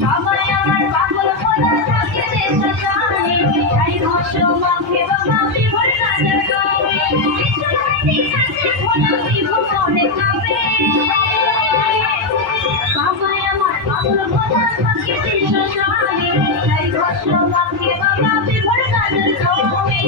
সবাই আমার পাগল বলে থাকে দেশে জানি তাই হস মাখে বাবা ভরে রাজার গাবে বিশ্ববাসী কাছে ভোলা জীবনে খাবে সবাই আমার পাগল বলে থাকে দেশে জানি তাই হস মাখে বাবা ভরে রাজার গাবে